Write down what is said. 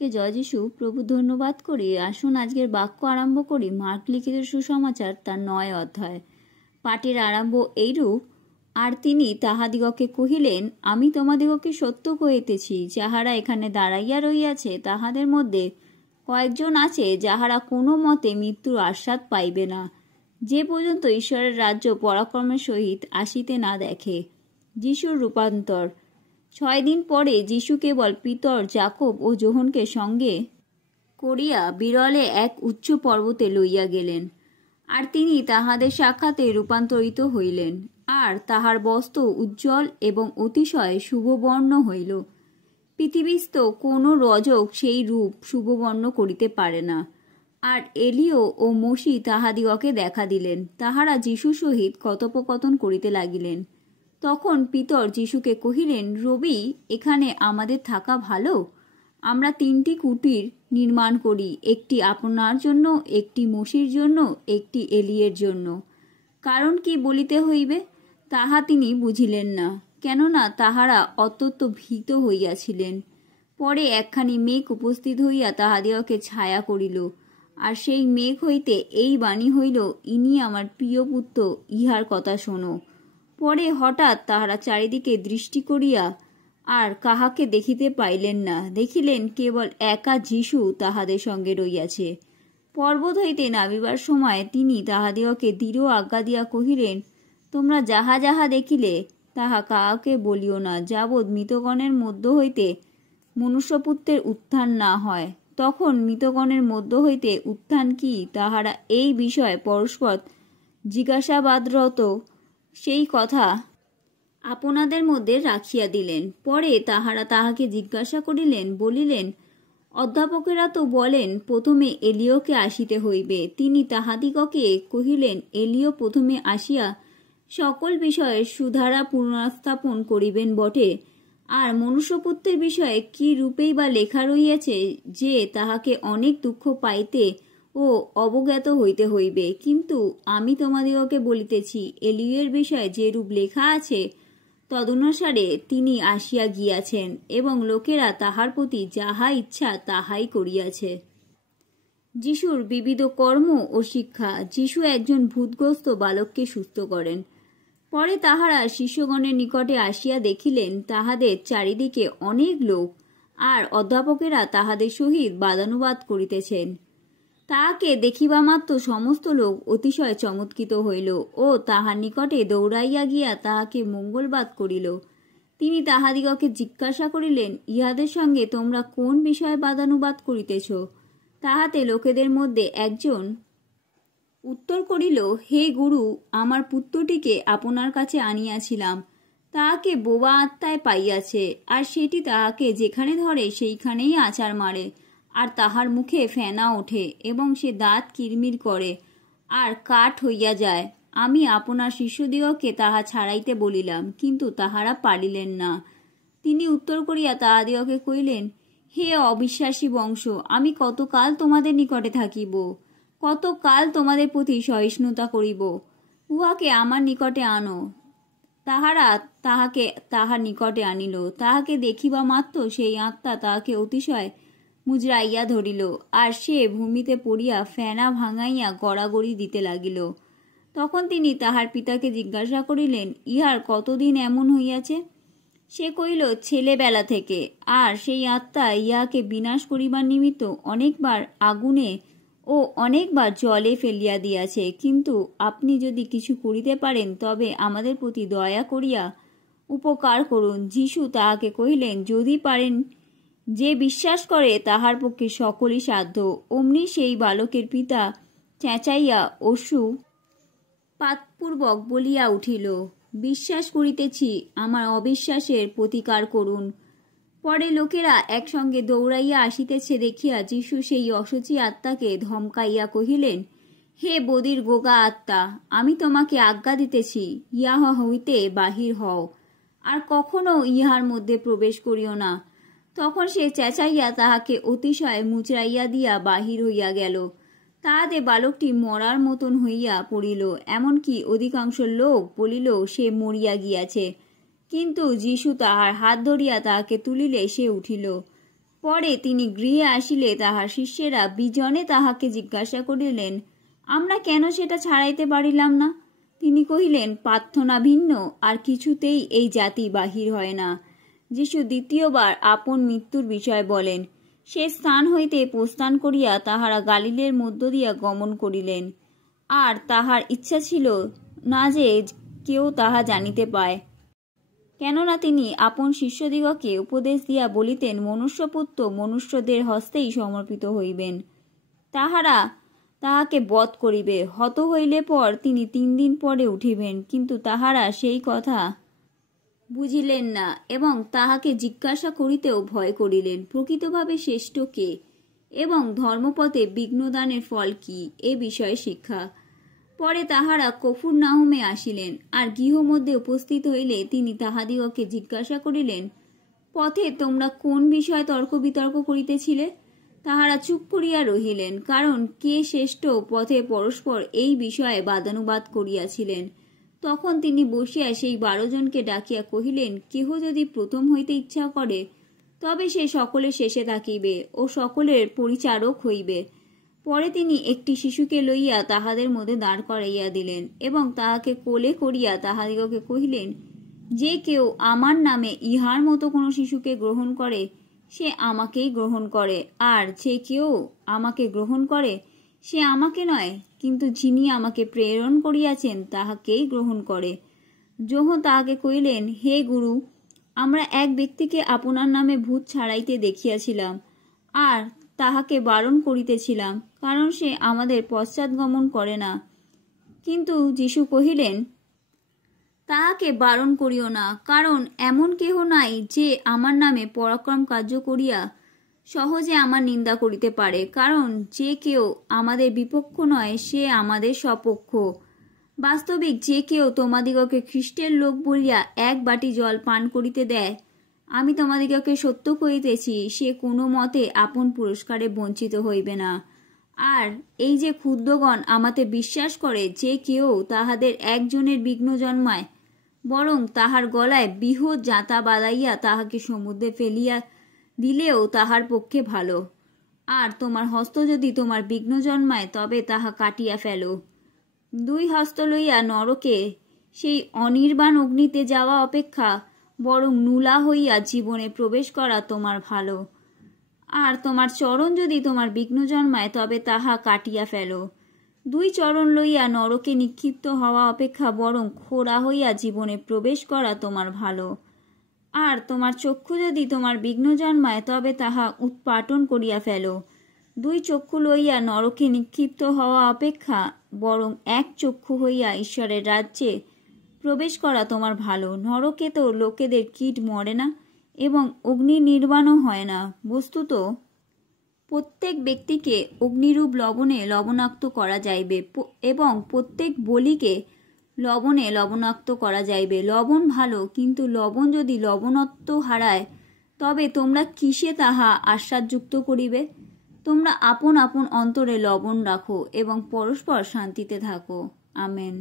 কে জয় যিশু প্রভু ধন্যবাদ করি। আসুন আজকের বাক্য আরম্ভ করি। মার্ক লিখিত সুসমাচার তার 9 অধ্যায়। পাঠের আরম্ভ এইরূপ, আর তিনি তাহাদিগকে কহিলেন, আমি তোমাদিগকে সত্য কহিতেছি, যাহারা এখানে দাঁড়াইয়া রহিয়াছে তাহাদের মধ্যে কয়েকজন আছে যাহারা কোনো মতে মৃত্যুর আস্বাদ পাইবে না, যে পর্যন্ত ঈশ্বরের রাজ্য পরাক্রমের সহিত আসিতে না দেখে। যিশুর রূপান্তর। 6 দিন পরে যিশু কেবল পিতর, যাকব ও যোহনকে সঙ্গে করিয়া বিরলে এক উচ্চ পর্বতে লইয়া গেলেন। আর তিনি তাহাদের সাক্ষাতে রূপান্তরিত হইলেন, আর তাহার বস্ত্র উজ্জ্বল এবং অতিশয় শুভবর্ণ হইল। পৃথিবীস্থ কোন রজক সেই রূপ শুভবর্ণ করিতে পারে না। আর এলিও ও মসি তাহাদিগকে দেখা দিলেন। তাহারা যিশুর সহিত কথোপকথন করিতে লাগিলেন। তখন পিতর যিশুকে কহিলেন, রবি, এখানে আমাদের থাকা ভালো। আমরা 3টি কুটির নির্মাণ করি, একটি আপনার জন্য, একটি মসির জন্য, একটি এলিয়ের জন্য। কারণ কি বলিতে হইবে তাহা তিনি বুঝিলেন না, কেননা তাহারা অত্যন্ত ভীত হইয়াছিলেন। পরে একখানি মেঘ উপস্থিত হইয়া তাহাদিগকে ছায়া করিল, আর সেই মেঘ হইতে এই বাণী হইল, ইনি আমার প্রিয় পুত্র, ইহার কথা শোনো। পরে হঠাৎ তাহারা চারিদিকে দৃষ্টি করিয়া আর কাহাকে দেখিতে পাইলেন না, দেখিলেন কেবল একা যিশু তাহাদের সঙ্গে রইয়াছে। পর্বত হইতে নামিবার সময় তিনি তাহাদিগকে দৃঢ় আজ্ঞা দিয়া কহিলেন, তোমরা যাহা যাহা দেখিলে তাহা কাহাকে বলিও না, যাবৎ মৃতগণের মধ্য হইতে মনুষ্যপুত্রের উত্থান না হয়। তখন মৃতগণের মধ্য হইতে উত্থান কি, তাহারা এই বিষয়ে পরস্পর জিজ্ঞাসাবাদরত, সেই কথা আপনাদের মধ্যে রাখিয়া দিলেন। পরে তাহারা তাহাকে জিজ্ঞাসা করিলেন, বলিলেন, অধ্যাপকেরা তো বলেন প্রথমে এলিয়কে আসিতে হইবে। তিনি তাহাদিগকে কহিলেন, এলিয় প্রথমে আসিয়া সকল বিষয়ে সুধারা পুনঃস্থাপন করিবেন বটে, আর মনুষ্যপুত্রের বিষয়ে কি রূপেই বা লেখা রহিয়াছে, যে তাহাকে অনেক দুঃখ পাইতে ও অবজ্ঞাত হইতে হইবে। কিন্তু আমি তোমাদিগকে বলিতেছি, এলিয়ের বিষয়ে যে রূপ লেখা আছে তদনুসারে তিনি আসিয়া গিয়াছেন, এবং লোকেরা তাহার প্রতি যাহা ইচ্ছা তাহাই করিয়াছে। যিশুর বিবিধ কর্ম ও শিক্ষা। যিশু একজন ভূতগ্রস্ত বালককে সুস্থ করেন। পরে তাহারা শিষ্যগণের নিকটে আসিয়া দেখিলেন তাহাদের চারিদিকে অনেক লোক, আর অধ্যাপকেরা তাহাদের সহিত বাদানুবাদ করিতেছেন। তাহাকে দেখিবা মাত্র সমস্ত লোক অতিশয় চমৎকৃত হইল ও তাহার নিকটে দৌড়াইয়া গিয়া তাহাকে মঙ্গলবাদ করিল। তিনি তাহাদিগকে জিজ্ঞাসা করিলেন, ইহাদের সঙ্গে তোমরা কোন বিষয়ে বাদানুবাদ করিতেছ? তাহাতে লোকেদের মধ্যে একজন উত্তর করিল, হে গুরু, আমার পুত্রটিকে আপনার কাছে আনিয়াছিলাম। তাহাকে বোবা আত্মায় পাইয়াছে, আর সেটি তাহাকে যেখানে ধরে সেইখানেই আছাড় মারে, আর তাহার মুখে ফেনা ওঠে, এবং সে দাঁত কিরমির করে আর কাঠ হইয়া যায়। আমি আপনার শিষ্যদিগকে তাহা ছাড়াইতে বলিলাম, কিন্তু তাহারা পারিলেন না। তিনি উত্তর করিয়া তাহাদিগকে কহিলেন, হে অবিশ্বাসী বংশ, আমি কতকাল তোমাদের নিকটে থাকিব? কতকাল তোমাদের প্রতি সহিষ্ণুতা করিব? উহাকে আমার নিকটে আনো। তাহারা তাহাকে তাহার নিকটে আনিল। তাহাকে দেখিবা মাত্র সেই আত্মা তাহাকে অতিশয় মুজরাইয়া ধরিল, আর সে ভূমিতে পড়িয়া ফেনা ভাঙাইয়া গড়াগড়ি দিতে লাগিল। তখন তিনি তাহার পিতাকে জিজ্ঞাসা করিলেন, ইহার কতদিন এমন হইয়াছে? সে কহিল, ছেলেবেলা থেকে। আর সেই আত্মা ইহাকে বিনাশ করিবার নিমিত্ত অনেকবার আগুনে ও অনেকবার জলে ফেলিয়া দিয়াছে। কিন্তু আপনি যদি কিছু করিতে পারেন, তবে আমাদের প্রতি দয়া করিয়া উপকার করুন। যিশু তাহাকে কহিলেন, যদি পারেন, যে বিশ্বাস করে তাহার পক্ষে সকলই সাধ্য। অমনি সেই বালকের পিতা চেঁচাইয়া অশ্রু পাতপূর্বক বলিয়া উঠিল, বিশ্বাস করিতেছি, আমার অবিশ্বাসের প্রতিকার করুন। পরে লোকেরা একসঙ্গে দৌড়াইয়া আসিতেছে দেখিয়া যিশু সেই অশুচি আত্মাকে ধমকাইয়া কহিলেন, হে বধির গোগা আত্মা, আমি তোমাকে আজ্ঞা দিতেছি, ইহা হইতে বাহির হও, আর কখনো ইহার মধ্যে প্রবেশ করিও না। তখন সে চেঁচাইয়া তাহাকে অতিশয় মুচড়াইয়া দিয়া বাহির হইয়া গেল। তাহাতে বালকটি মরার মতন হইয়া পড়িল, এমনকি অধিকাংশ লোক বলিল সে মরিয়া গিয়াছে। কিন্তু যিশু তাহার হাত ধরিয়া তাহাকে তুলিলে সে উঠিল। পরে তিনি গৃহে আসিলে তাহার শিষ্যেরা বিজনে তাহাকে জিজ্ঞাসা করিলেন, আমরা কেন সেটা ছাড়াইতে পারিলাম না? তিনি কহিলেন, প্রার্থনা ভিন্ন আর কিছুতেই এই জাতি বাহির হয় না। যিশু দ্বিতীয়বার আপন মৃত্যুর বিষয় বলেন। সে স্থান হইতে প্রস্থান করিয়া তাহারা গালিলের মধ্য দিয়া গমন করিলেন, আর তাহার ইচ্ছা ছিল না যে কেউ তাহা জানিতে পায়, কেননা তিনি আপন শিষ্যদিগকে উপদেশ দিয়া বলিতেন, মনুষ্যপুত্র মনুষ্যদের হস্তেই সমর্পিত হইবেন, তাহারা তাহাকে বধ করিবে, হত হইলে পর তিনি 3 দিন পরে উঠিবেন। কিন্তু তাহারা সেই কথা বুঝিলেন না এবং তাহাকে জিজ্ঞাসা করিতেও ভয় করিলেন, প্রকৃতভাবে শ্রেষ্ঠ কে এবং ধর্মপথে বিঘ্নদানের ফল কি, এ বিষয়ে শিক্ষা। পরে তাহারা কফুরনাহুমে আসিলেন, আর গৃহমধ্যে উপস্থিত হইলে তিনি তাহাদিগকে জিজ্ঞাসা করিলেন, পথে তোমরা কোন বিষয়ে তর্ক বিতর্ক করিতেছিলে? তাহারা চুপ করিয়া রহিলেন, কারণ কে শ্রেষ্ঠ পথে পরস্পর এই বিষয়ে বাদানুবাদ করিয়াছিলেন। তখন তিনি বসিয়া সেই 12 জনকে ডাকিয়া কহিলেন, কেহ যদি প্রথম হইতে ইচ্ছা করে, তবে সে সকলের শেষে থাকিবে ও সকলের পরিচারক হইবে। পরে তিনি একটি শিশুকে লইয়া তাহাদের মধ্যে দাঁড় করাইয়া দিলেন এবং তাহাকে কোলে করিয়া তাহাদিগকে কহিলেন, যে কেউ আমার নামে ইহার মতো কোনো শিশুকে গ্রহণ করে, সে আমাকেই গ্রহণ করে, আর যে কেউ আমাকে গ্রহণ করে, সে আমাকে নয়, কিন্তু যিনি আমাকে প্রেরণ করিয়াছেন তাহাকেই গ্রহণ করে। যোহন তাহাকে কহিলেন, হে গুরু, আমরা এক ব্যক্তিকে আপনার নামে ভূত ছাড়াইতে দেখিয়াছিলাম, আর তাহাকে বারণ করিতেছিলাম, কারণ সে আমাদের পশ্চাৎগমন করে না। কিন্তু যীশু কহিলেন, তাহাকে বারণ করিও না, কারণ এমন কেহ নাই যে আমার নামে পরাক্রম কার্য করিয়া সহজে আমার নিন্দা করিতে পারে, কারণ যে কেউ আমাদের বিপক্ষ নয়, সে আমাদের সপক্ষ। বাস্তবিক যে কেউ তোমাদিগকে খ্রিস্টের লোক বলিয়া 1 বাটি জল পান করিতে দেয়, আমি তোমাদিগকে সত্য কহিতেছি, সে কোনো মতে আপন পুরস্কারে বঞ্চিত হইবে না। আর এই যে ক্ষুদ্রগণ আমাতে বিশ্বাস করে, যে কেউ তাহাদের একজনের বিঘ্ন জন্মায়, বরং তাহার গলায় বৃহৎ জাঁতা বাঁধাইয়া তাহাকে সমুদ্রে ফেলিয়া দিলেও তাহার পক্ষে ভালো। আর তোমার হস্ত যদি তোমার বিঘ্ন জন্মায়, তবে তাহা কাটিয়া ফেলো। 2 হস্ত লইয়া নরকে সেই অনির্বাণ অগ্নিতে যাওয়া অপেক্ষা বরং নুলা হইয়া জীবনে প্রবেশ করা তোমার ভালো। আর তোমার চরণ যদি তোমার বিঘ্ন জন্মায়, তবে তাহা কাটিয়া ফেলো। 2 চরণ লইয়া নরকে নিক্ষিপ্ত হওয়া অপেক্ষা বরং খোড়া হইয়া জীবনে প্রবেশ করা তোমার ভালো। আর তোমার চক্ষু যদি তোমার বিঘ্ন জন্মায়, তবে তাহা উৎপাটন করিয়া ফেলো। 2 চক্ষু লইয়া নরকে নিক্ষিপ্ত হওয়া অপেক্ষা বরং 1 চক্ষু হইয়া ঈশ্বরের রাজ্যে প্রবেশ করা তোমার ভালো। নরকে তো লোকেদের কীট মরে না এবং অগ্নি নির্বাণও হয় না। বস্তুত প্রত্যেক ব্যক্তিকে অগ্নিরূপ লবণে লবণাক্ত করা যাইবে এবং প্রত্যেক বলিকে লবণে লবণাক্ত করা যাইবে। লবণ ভালো, কিন্তু লবণ যদি লবণত্ব হারায়, তবে তোমরা কিসে তাহা আশ্বাদযুক্ত করিবে? তোমরা আপন আপন অন্তরে লবণ রাখো এবং পরস্পর শান্তিতে থাকো। আমেন।